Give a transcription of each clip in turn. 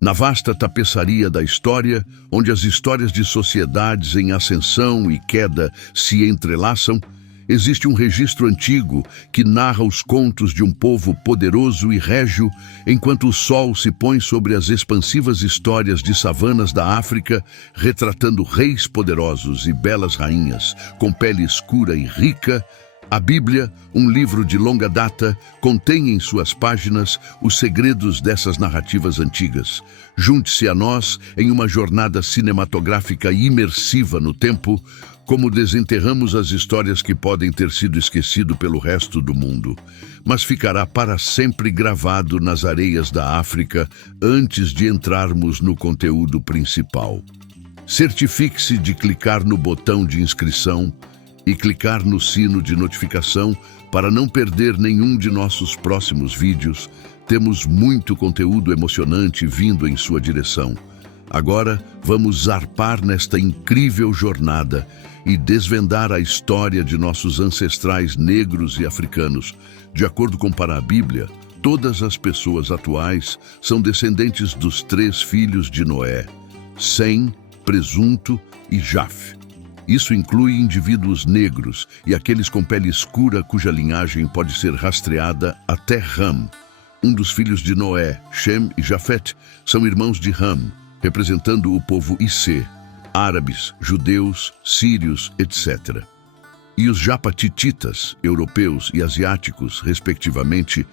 Na vasta tapeçaria da história, onde as histórias de sociedades em ascensão e queda se entrelaçam, existe um registro antigo que narra os contos de um povo poderoso e régio, enquanto o sol se põe sobre as expansivas histórias de savanas da África, retratando reis poderosos e belas rainhas, com pele escura e rica. A Bíblia, um livro de longa data, contém em suas páginas os segredos dessas narrativas antigas. Junte-se a nós em uma jornada cinematográfica imersiva no tempo, como desenterramos as histórias que podem ter sido esquecidas pelo resto do mundo, mas ficará para sempre gravado nas areias da África antes de entrarmos no conteúdo principal. Certifique-se de clicar no botão de inscrição e clicar no sino de notificação para não perder nenhum de nossos próximos vídeos. Temos muito conteúdo emocionante vindo em sua direção. Agora vamos zarpar nesta incrível jornada e desvendar a história de nossos ancestrais negros e africanos. De acordo com a Bíblia, todas as pessoas atuais são descendentes dos 3 filhos de Noé: Sem, Presunto e Jaf. Isso inclui indivíduos negros e aqueles com pele escura cuja linhagem pode ser rastreada até Ham. Um dos filhos de Noé, Shem e Jafet, são irmãos de Ham, representando o povo Issê, árabes, judeus, sírios, etc. E os japatititas, europeus e asiáticos, respectivamente.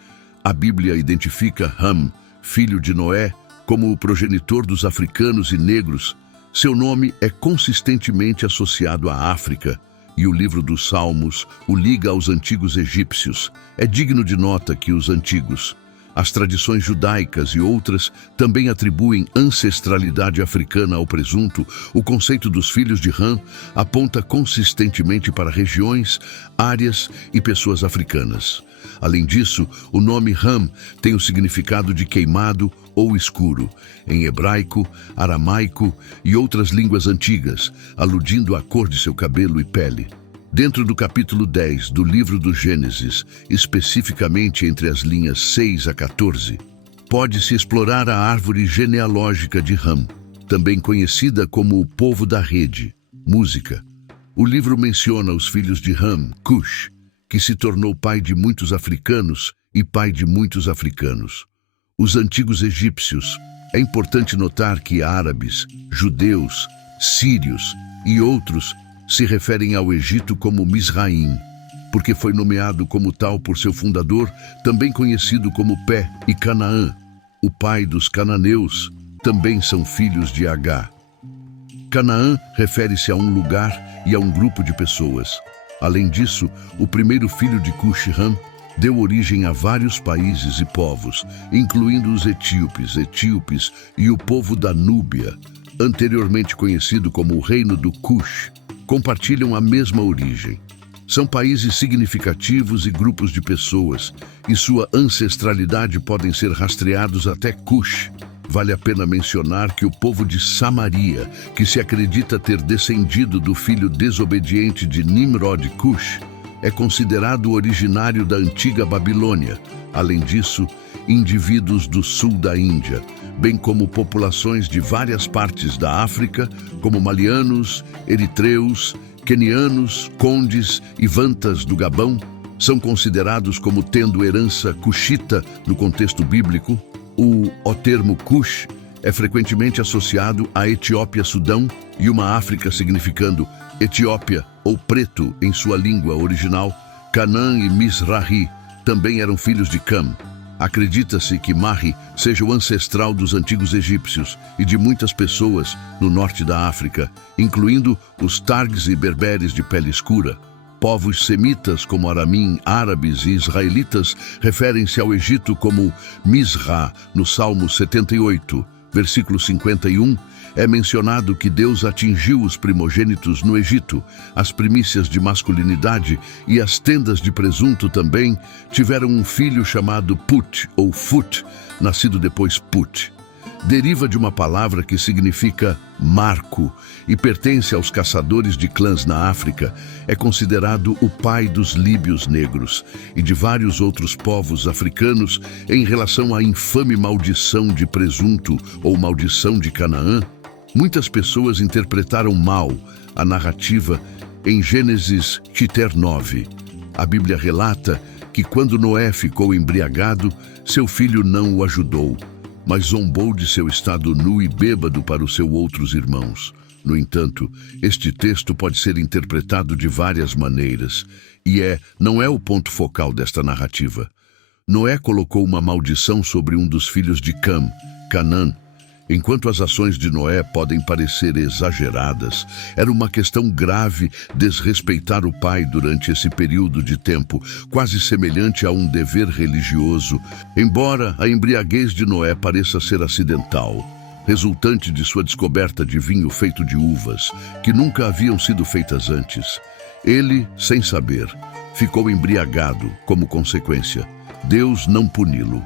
A Bíblia identifica Ham, filho de Noé, como o progenitor dos africanos e negros. Seu nome é consistentemente associado à África, e o livro dos Salmos o liga aos antigos egípcios. É digno de nota que os antigos, as tradições judaicas e outras também atribuem ancestralidade africana ao presunto. O conceito dos filhos de Ham aponta consistentemente para regiões, áreas e pessoas africanas. Além disso, o nome Ham tem o significado de queimado ou escuro, em hebraico, aramaico e outras línguas antigas, aludindo à cor de seu cabelo e pele. Dentro do capítulo 10 do livro do Gênesis, especificamente entre as linhas 6 a 14, pode-se explorar a árvore genealógica de Ham, também conhecida como o povo da rede, música. O livro menciona os filhos de Ham, Cush, que se tornou pai de muitos africanos e pai de muitos africanos. Os antigos egípcios. É importante notar que árabes, judeus, sírios e outros se referem ao Egito como Misraim, porque foi nomeado como tal por seu fundador, também conhecido como Pé, e Canaã, o pai dos cananeus, também são filhos de Agá. Canaã refere-se a um lugar e a um grupo de pessoas. Além disso, o primeiro filho de Cush, Ham, deu origem a vários países e povos, incluindo os etíopes e o povo da Núbia, anteriormente conhecido como o Reino do Cush, compartilham a mesma origem. São países significativos e grupos de pessoas, e sua ancestralidade podem ser rastreados até Cush. Vale a pena mencionar que o povo de Samaria, que se acredita ter descendido do filho desobediente de Nimrod, Cush, é considerado originário da antiga Babilônia. Além disso, indivíduos do sul da Índia, bem como populações de várias partes da África, como malianos, eritreus, quenianos, condes e vantas do Gabão, são considerados como tendo herança cuxita no contexto bíblico. O termo Cush é frequentemente associado à Etiópia, Sudão e uma África significando Etiópia ou preto em sua língua original. Canaã e Misrahi também eram filhos de Cam. Acredita-se que Mahi seja o ancestral dos antigos egípcios e de muitas pessoas no norte da África, incluindo os Targs e berberes de pele escura. Povos semitas como Aramim, árabes e israelitas referem-se ao Egito como Misra. No Salmo 78, versículo 51, é mencionado que Deus atingiu os primogênitos no Egito. As primícias de masculinidade e as tendas de presunto também tiveram um filho chamado Put ou Fut, nascido depois Put. deriva de uma palavra que significa marco e pertence aos caçadores de clãs na África. É considerado o pai dos líbios negros e de vários outros povos africanos em relação à infame maldição de presunto ou maldição de Canaã. Muitas pessoas interpretaram mal a narrativa em Gênesis Chiter 9. A Bíblia relata que quando Noé ficou embriagado, seu filho não o ajudou, mas zombou de seu estado nu e bêbado para os seus outros irmãos. No entanto, este texto pode ser interpretado de várias maneiras e não é o ponto focal desta narrativa. Noé colocou uma maldição sobre um dos filhos de Cam, Canaã. Enquanto as ações de Noé podem parecer exageradas, era uma questão grave desrespeitar o pai durante esse período de tempo, quase semelhante a um dever religioso, embora a embriaguez de Noé pareça ser acidental, resultante de sua descoberta de vinho feito de uvas, que nunca haviam sido feitas antes. Ele, sem saber, ficou embriagado como consequência. Deus não puni-lo.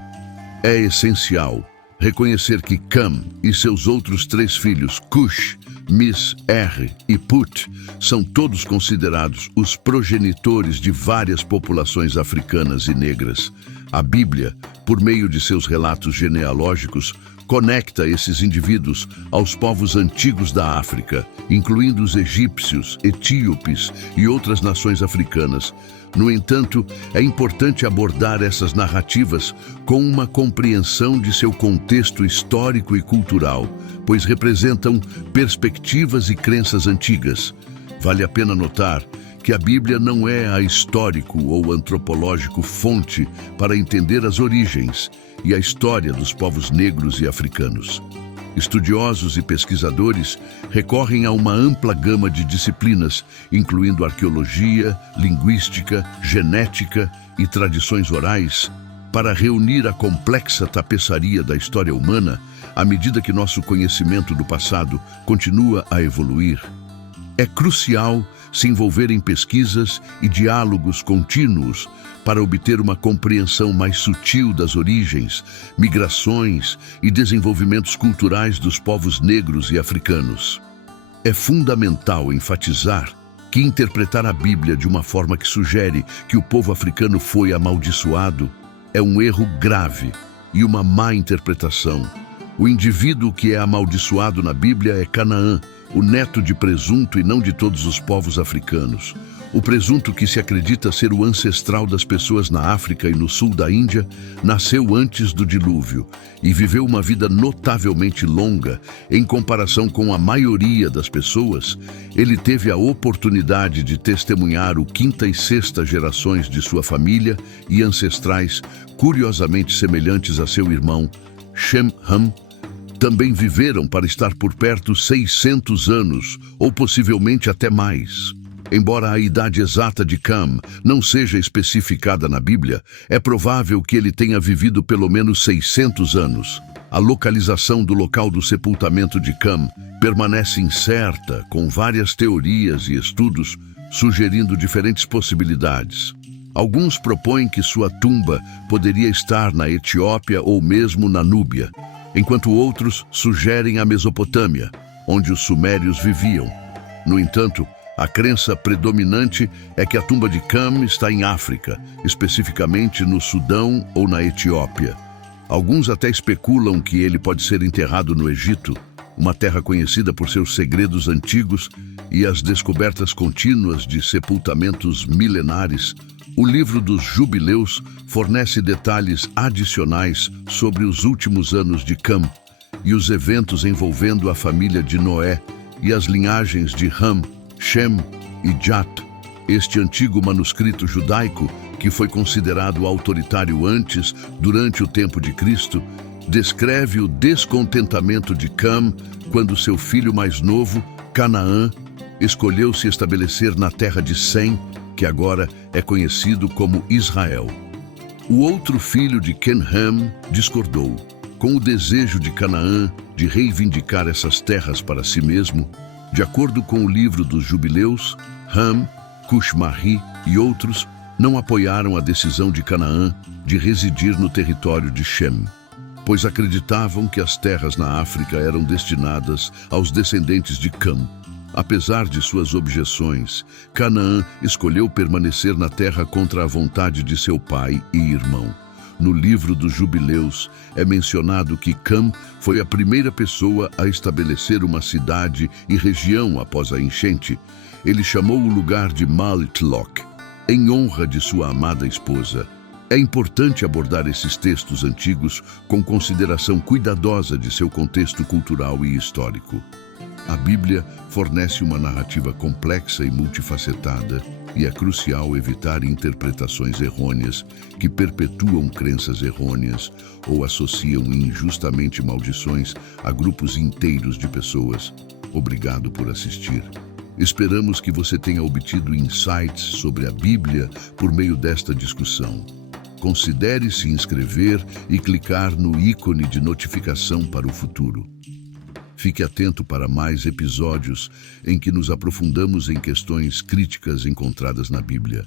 É essencial reconhecer que Cam e seus outros 3 filhos, Cush, Mis, Er e Put, são todos considerados os progenitores de várias populações africanas e negras. A Bíblia, por meio de seus relatos genealógicos, conecta esses indivíduos aos povos antigos da África, incluindo os egípcios, etíopes e outras nações africanas. No entanto, é importante abordar essas narrativas com uma compreensão de seu contexto histórico e cultural, pois representam perspectivas e crenças antigas. Vale a pena notar que a Bíblia não é a histórico ou antropológico fonte para entender as origens e a história dos povos negros e africanos. Estudiosos e pesquisadores recorrem a uma ampla gama de disciplinas, incluindo arqueologia, linguística, genética e tradições orais, para reunir a complexa tapeçaria da história humana à medida que nosso conhecimento do passado continua a evoluir. É crucial se envolver em pesquisas e diálogos contínuos para obter uma compreensão mais sutil das origens, migrações e desenvolvimentos culturais dos povos negros e africanos. É fundamental enfatizar que interpretar a Bíblia de uma forma que sugere que o povo africano foi amaldiçoado é um erro grave e uma má interpretação. O indivíduo que é amaldiçoado na Bíblia é Canaã, o neto de presunto e não de todos os povos africanos. O presunto, que se acredita ser o ancestral das pessoas na África e no sul da Índia, nasceu antes do dilúvio e viveu uma vida notavelmente longa em comparação com a maioria das pessoas. Ele teve a oportunidade de testemunhar o 5ª e 6ª gerações de sua família e ancestrais, curiosamente semelhantes a seu irmão, Shem, Ham. Também viveram para estar por perto 600 anos, ou possivelmente até mais. Embora a idade exata de Cam não seja especificada na Bíblia, é provável que ele tenha vivido pelo menos 600 anos. A localização do local do sepultamento de Cam permanece incerta, com várias teorias e estudos sugerindo diferentes possibilidades. Alguns propõem que sua tumba poderia estar na Etiópia ou mesmo na Núbia, enquanto outros sugerem a Mesopotâmia, onde os sumérios viviam. No entanto, a crença predominante é que a tumba de Cam está em África, especificamente no Sudão ou na Etiópia. Alguns até especulam que ele pode ser enterrado no Egito, uma terra conhecida por seus segredos antigos e as descobertas contínuas de sepultamentos milenares. O livro dos Jubileus fornece detalhes adicionais sobre os últimos anos de Cam e os eventos envolvendo a família de Noé e as linhagens de Ham, Shem e Jat. Este antigo manuscrito judaico, que foi considerado autoritário antes, durante o tempo de Cristo, descreve o descontentamento de Cam quando seu filho mais novo, Canaã, escolheu se estabelecer na terra de Sem, que agora é conhecido como Israel. O outro filho de Ken-Ham discordou. Com o desejo de Canaã de reivindicar essas terras para si mesmo, de acordo com o livro dos Jubileus, Ham, Cush-Marri e outros não apoiaram a decisão de Canaã de residir no território de Shem. pois acreditavam que as terras na África eram destinadas aos descendentes de Cam. Apesar de suas objeções, Canaã escolheu permanecer na terra contra a vontade de seu pai e irmão. No livro dos Jubileus, é mencionado que Cam foi a primeira pessoa a estabelecer uma cidade e região após a enchente. Ele chamou o lugar de Malitloch, em honra de sua amada esposa. É importante abordar esses textos antigos com consideração cuidadosa de seu contexto cultural e histórico. A Bíblia fornece uma narrativa complexa e multifacetada, e é crucial evitar interpretações errôneas que perpetuam crenças errôneas ou associam injustamente maldições a grupos inteiros de pessoas. Obrigado por assistir. Esperamos que você tenha obtido insights sobre a Bíblia por meio desta discussão. Considere se inscrever e clicar no ícone de notificação para o futuro. Fique atento para mais episódios em que nos aprofundamos em questões críticas encontradas na Bíblia.